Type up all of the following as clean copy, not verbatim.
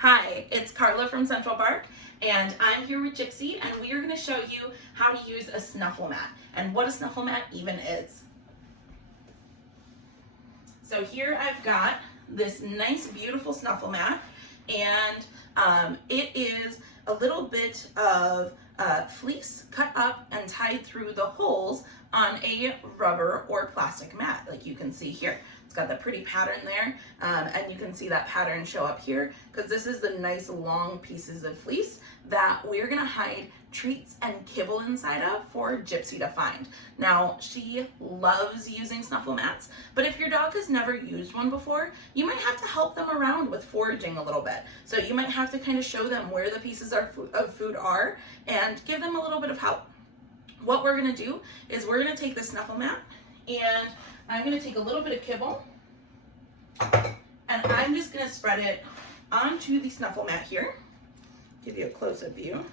Hi, it's Carla from Central Park, and I'm here with Gypsy, and we are going to show you how to use a Snuffle Mat and what a Snuffle Mat even is. So here I've got this nice, beautiful Snuffle Mat, and it is a little bit of fleece cut up and tied through the holes on a rubber or plastic mat, like you can see here. It's got that pretty pattern there, and you can see that pattern show up here because this is the nice long pieces of fleece that we're gonna hide treats and kibble inside of for Gypsy to find. Now, she loves using Snuffle Mats, but if your dog has never used one before, you might have to help them around with foraging a little bit. So you might have to kind of show them where the pieces of food are and give them a little bit of help. What we're gonna do is we're gonna take the Snuffle Mat, and I'm gonna take a little bit of kibble, and I'm just gonna spread it onto the Snuffle Mat here. Give you a close-up view.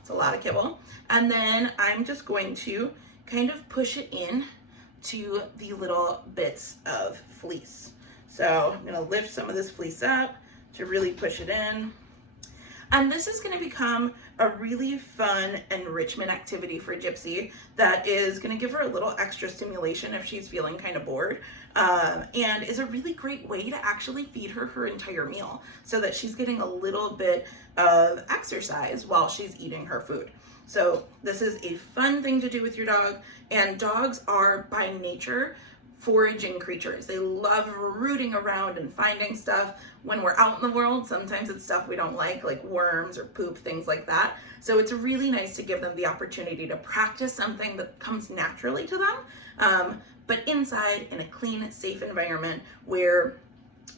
It's a lot of kibble. And then I'm just going to kind of push it in to the little bits of fleece. So I'm gonna lift some of this fleece up to really push it in. And this is going to become a really fun enrichment activity for Gypsy that is going to give her a little extra stimulation if she's feeling kind of bored, and is a really great way to actually feed her entire meal so that she's getting a little bit of exercise while she's eating her food. So this is a fun thing to do with your dog, and dogs are by nature foraging creatures. They love rooting around and finding stuff. When we're out in the world, sometimes it's stuff we don't like worms or poop, things like that. So it's really nice to give them the opportunity to practice something that comes naturally to them, but inside in a clean, safe environment where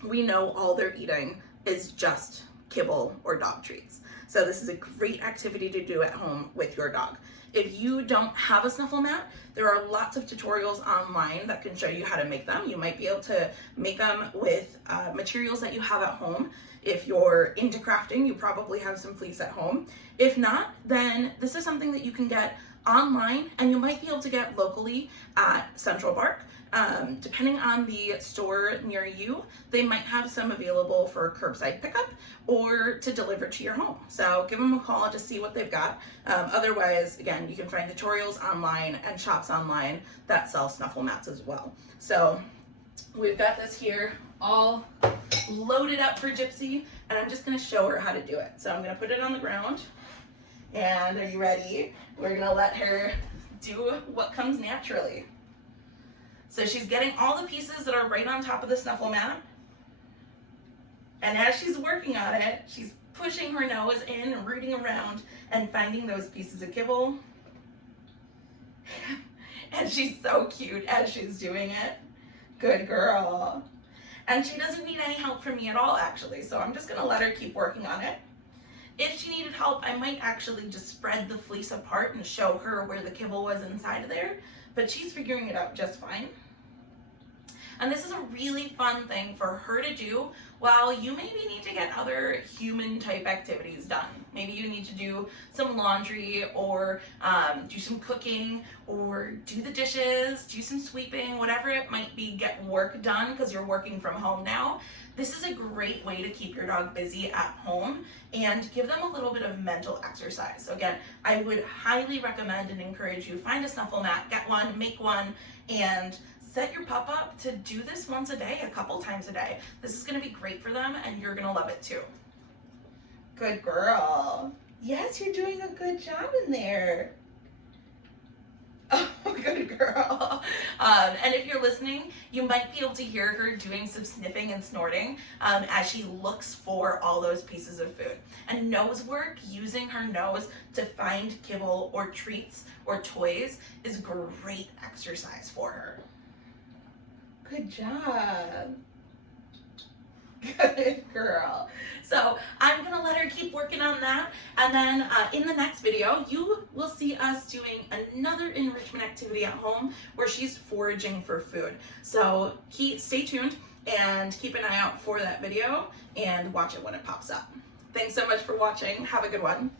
we know all they're eating is just kibble or dog treats. So this is a great activity to do at home with your dog. If you don't have a Snuffle Mat, there are lots of tutorials online that can show you how to make them. You might be able to make them with materials that you have at home. If you're into crafting, you probably have some fleece at home. If not, then this is something that you can get online, and you might be able to get locally at Central Park. Depending on the store near you, they might have some available for curbside pickup or to deliver to your home. So give them a call to see what they've got. Otherwise, again, you can find tutorials online and shops online that sell Snuffle Mats as well. So we've got this here all loaded up for Gypsy, and I'm just gonna show her how to do it. So I'm gonna put it on the ground, and are you ready? We're gonna let her do what comes naturally. So she's getting all the pieces that are right on top of the Snuffle Mat. And as she's working on it, she's pushing her nose in and rooting around and finding those pieces of kibble. And she's so cute as she's doing it. Good girl. And she doesn't need any help from me at all, actually, so I'm just gonna let her keep working on it. If she needed help, I might actually just spread the fleece apart and show her where the kibble was inside of there, but she's figuring it out just fine. And this is a really fun thing for her to do while you maybe need to get other human type activities done. Maybe you need to do some laundry or do some cooking or do the dishes, do some sweeping, whatever it might be, get work done because you're working from home now. This is a great way to keep your dog busy at home and give them a little bit of mental exercise. So again, I would highly recommend and encourage you, find a Snuffle Mat, get one, make one, and set your pup up to do this once a day, a couple times a day. This is gonna be great for them, and you're gonna love it too. Good girl. Yes, you're doing a good job in there. Oh, good girl. And if you're listening, you might be able to hear her doing some sniffing and snorting as she looks for all those pieces of food. And nose work, using her nose to find kibble or treats or toys, is great exercise for her. Good job. Good girl. So I'm gonna let her keep working on that, and then in the next video you will see us doing another enrichment activity at home where she's foraging for food. So stay tuned and keep an eye out for that video and watch it when it pops up. Thanks so much for watching. Have a good one.